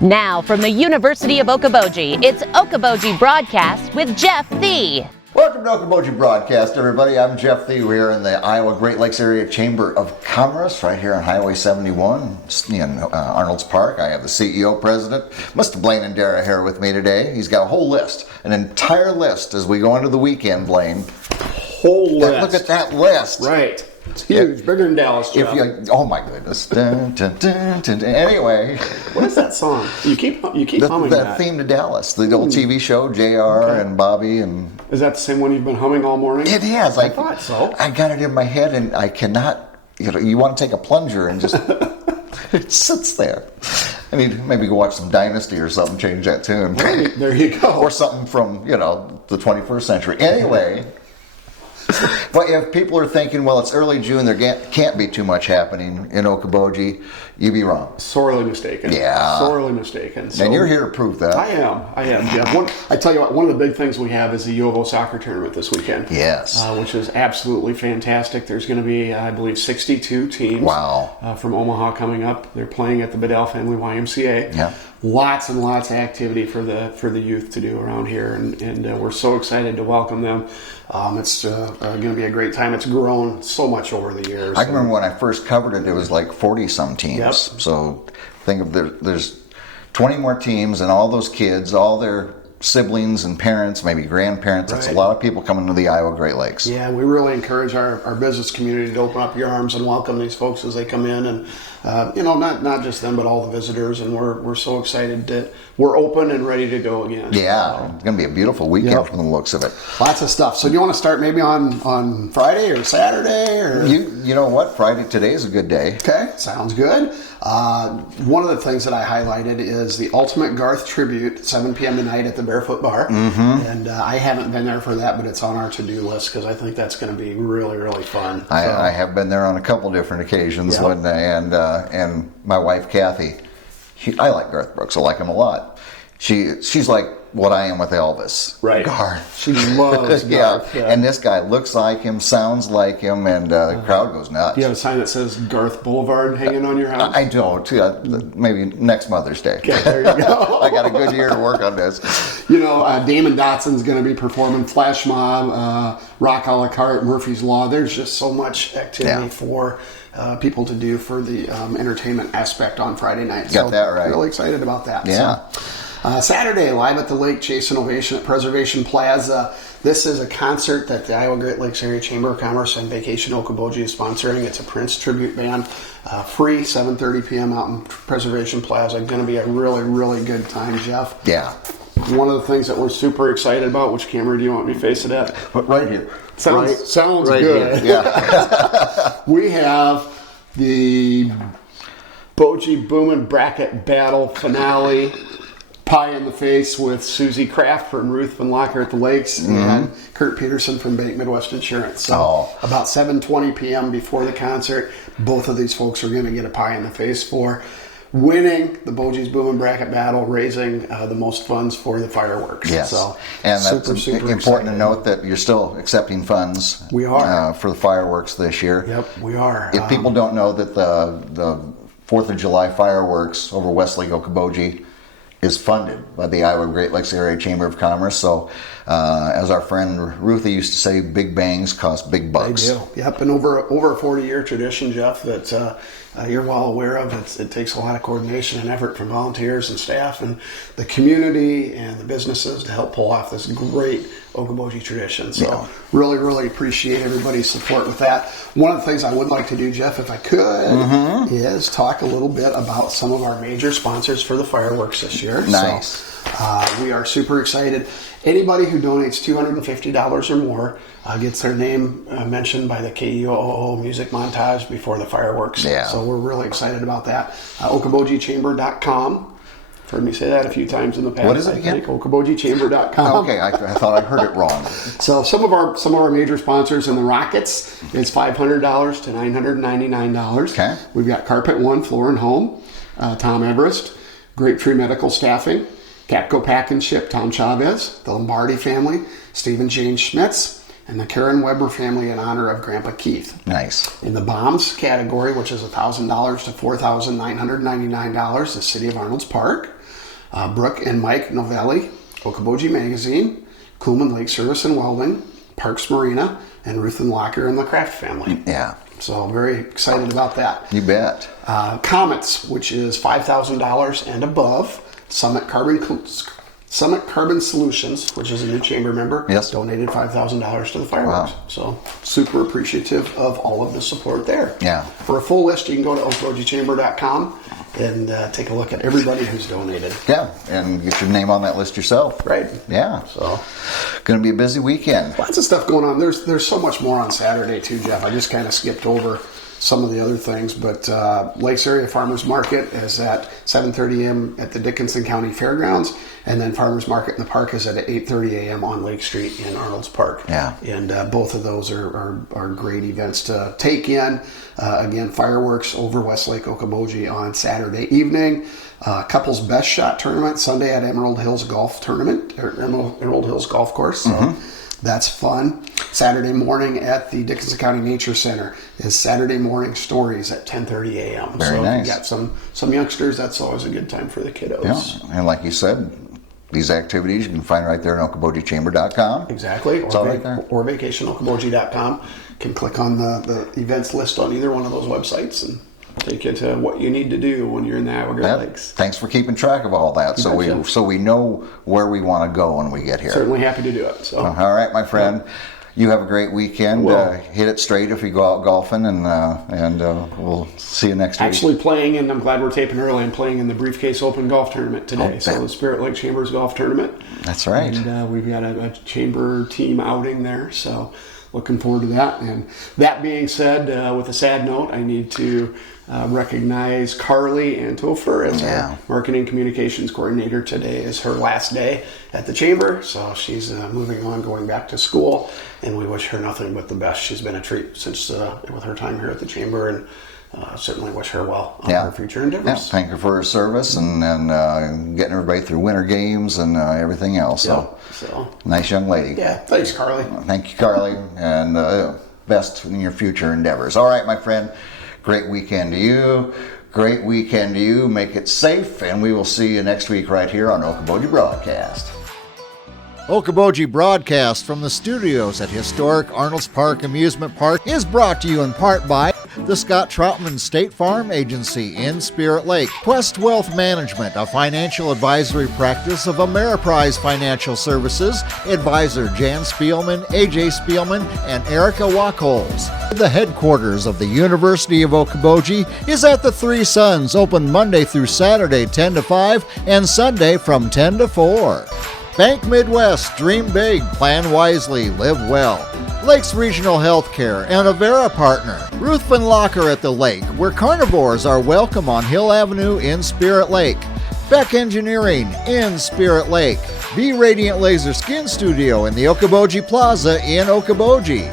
Now from the University of Okoboji, it's Okoboji Broadcast with Jeff Thee. Welcome to Okoboji Broadcast, everybody. I'm Jeff Thee. We're here in the Iowa Great Lakes Area Chamber of Commerce, right here on Highway 71 in Arnold's Park. I have the CEO, President, Mr. Blain Andera, here with me today. He's got a whole list, an entire list as we go into the weekend, Blain. Whole list. Look at that list. Right. It's huge, bigger than Dallas, Jeff. Oh my goodness. Dun, dun, dun, dun, dun. Anyway. What is that song? You keep humming that. The theme to Dallas, the old TV show, JR and Bobby. And is that the same one you've been humming all morning? It is. I thought so. I got it in my head and I cannot, you want to take a plunger and just, it sits there. I need to maybe go watch some Dynasty or something, change that tune. Right, there you go. Or something from, the 21st century. Anyway. But if people are thinking, well, it's early June, there can't be too much happening in Okoboji, you'd be wrong. Sorely mistaken. Yeah. Sorely mistaken. So, and you're here to prove that. I am, Jeff. I tell you what, one of the big things we have is the U of O soccer tournament this weekend. Yes. Which is absolutely fantastic. There's going to be, I believe, 62 teams. Wow. From Omaha coming up. They're playing at the Bedell Family YMCA. Yeah. Lots and lots of activity for the youth to do around here, and we're so excited to welcome them. It's going to be a great time. It's grown so much over the years. I can remember when I first covered it, it was like 40-some teams. Yep. So think of there's 20 more teams, and all those kids, all their siblings and parents, maybe grandparents. That's a lot of people coming to the Iowa Great Lakes. Yeah, we really encourage our business community to open up your arms and welcome these folks as they come in, and not just them, but all the visitors. And we're so excited that we're open and ready to go again. Yeah, it's going to be a beautiful weekend from the looks of it. Lots of stuff. So do you want to start maybe on Friday or Saturday? Or you know what? Today is a good day. Okay, sounds good. One of the things that I highlighted is the Ultimate Garth Tribute, 7 p.m. tonight at the Barefoot Bar. Mm-hmm. And I haven't been there for that, but it's on our to-do list because I think that's going to be really, really fun. I have been there on a couple different occasions, and my wife, Kathy, I like Garth Brooks. I like him a lot. She's like what I am with Elvis. Right. Garth. She loves Garth. Yeah. And this guy looks like him, sounds like him, and the crowd goes nuts. Do you have a sign that says Garth Boulevard hanging on your house? I don't. Maybe next Mother's Day. Okay, there you go. I got a good year to work on this. Damon Dotson's going to be performing, Flash Mob, Rock a la carte, Murphy's Law. There's just so much activity for people to do for the entertainment aspect on Friday night. Got that right. Really excited about that. Yeah. Saturday, Live at the Lake, Chase Innovation at Preservation Plaza. This is a concert that the Iowa Great Lakes Area Chamber of Commerce and Vacation Okoboji is sponsoring. It's a Prince tribute band. Free, 7:30 p.m. out in Preservation Plaza. Going to be a really, really good time, Jeff. Yeah. One of the things that we're super excited about, which camera do you want me to face it at? Right here. Sounds right good. Here. Yeah. We have the Boji Boomin' Bracket Battle Finale. Pie in the Face with Susie Kraft from Ruth Van Locker at the Lakes and Kurt Peterson from Bank Midwest Insurance. So about 7:20 p.m. before the concert, both of these folks are going to get a pie in the face for winning the Boji's Boomin' Bracket Battle, raising the most funds for the fireworks. Yes. So, and super that's important excited to note that you're still accepting funds. We are. For the fireworks this year. Yep, we are. If people don't know that the 4th of July fireworks over Westlake Okoboji is funded by the Iowa Great Lakes Area Chamber of Commerce. So, as our friend Ruthie used to say, big bangs cost big bucks. They do. Yep, and over a 40-year tradition, Jeff, that you're well aware of. It takes a lot of coordination and effort from volunteers and staff and the community and the businesses to help pull off this great Okoboji tradition. So really, really appreciate everybody's support with that. One of the things I would like to do, Jeff, if I could, is talk a little bit about some of our major sponsors for the fireworks this year. Nice. So, we are super excited. Anybody who donates $250 or more gets their name mentioned by the KUOO music montage before the fireworks. Yeah. So we're really excited about that. OkobojiChamber.com. Heard me say that a few times in the past. What is it again? OkobojiChamber.com. Okay, I thought I heard it wrong. So some of our major sponsors in the Rockets is $500 to $999. Okay. We've got Carpet One Floor and Home, Tom Everest, Grapetree Medical Staffing, Capco Pack and Ship, Tom Chavez, the Lombardi family, Stephen Jane Schmitz, and the Karen Weber family in honor of Grandpa Keith. Nice. In the bombs category, which is $1,000 to $4,999, the City of Arnold's Park. Brooke and Mike Novelli, Okoboji Magazine, Coolman Lake Service and Welding, Parks Marina, and Ruth and Locker and the Kraft family. Yeah. So very excited about that. You bet. Comets, which is $5,000 and above. Summit Carbon Solutions, which is a new chamber member, yes, donated $5,000 to the fireworks. Wow. So super appreciative of all of the support there. Yeah. For a full list, you can go to okobojichamber.com and take a look at everybody who's donated. Yeah, and get your name on that list yourself. Right. Yeah. So, going to be a busy weekend. Lots of stuff going on. There's so much more on Saturday too, Jeff. I just kind of skipped over some of the other things, but Lakes Area Farmers Market is at 7:30 a.m. at the Dickinson County Fairgrounds, and then Farmers Market in the Park is at 8:30 a.m. on Lake Street in Arnold's Park. Yeah. And both of those are great events to take in. Again, fireworks over Westlake Okoboji on Saturday evening. Couples Best Shot Tournament Sunday at Emerald Hills Golf Tournament, or Emerald Hills Golf Course. So that's fun. Saturday morning at the Dickinson County Nature Center is Saturday morning stories at 10:30 a.m. Very so nice. If you got some youngsters, that's always a good time for the kiddos. Yeah, and like you said, these activities you can find right there on okobojichamber.com. Exactly. It's all right there. Or vacationokoboji.com. Can click on the events list on either one of those websites and take you to what you need to do when you're in the Iowa Great Lakes. Thanks for keeping track of all that, so we know where we want to go when we get here. Certainly happy to do it. So. All right, my friend. You have a great weekend. Hit it straight if you go out golfing, and we'll see you next week. Actually playing, and I'm glad we're taping early, I'm playing in the Briefcase Open Golf Tournament today. So the Spirit Lake Chambers Golf Tournament. That's right. And we've got a chamber team outing there, so looking forward to that. And that being said, with a sad note, I need to recognize Carly Anthofer as our marketing communications coordinator. Today is her last day at the chamber, so she's moving on, going back to school, and we wish her nothing but the best. She's been a treat since with her time here at the chamber, and certainly wish her well on her future endeavors. Yeah. Thank her for her service and getting everybody through winter games and everything else. So nice young lady. Yeah, thanks, Carly. Thank you, Carly, and best in your future endeavors. All right, my friend. Great weekend to you. Great weekend to you. Make it safe, and we will see you next week right here on Okoboji Broadcast. Okoboji Broadcast from the studios at historic Arnold's Park Amusement Park is brought to you in part by the Scott Troutman State Farm Agency in Spirit Lake, Quest Wealth Management, a financial advisory practice of Ameriprise Financial Services, advisor Jan Spielman, AJ Spielman, and Erica Wachholz. The headquarters of the University of Okoboji is at the Three Sons, open Monday through Saturday 10 to 5 and Sunday from 10 to 4. Bank Midwest, dream big, plan wisely, live well. Lakes Regional Healthcare and Avera Partner. Ruthven Locker at the Lake, where carnivores are welcome on Hill Avenue in Spirit Lake. Beck Engineering in Spirit Lake. Be Radiant Laser Skin Studio in the Okoboji Plaza in Okoboji.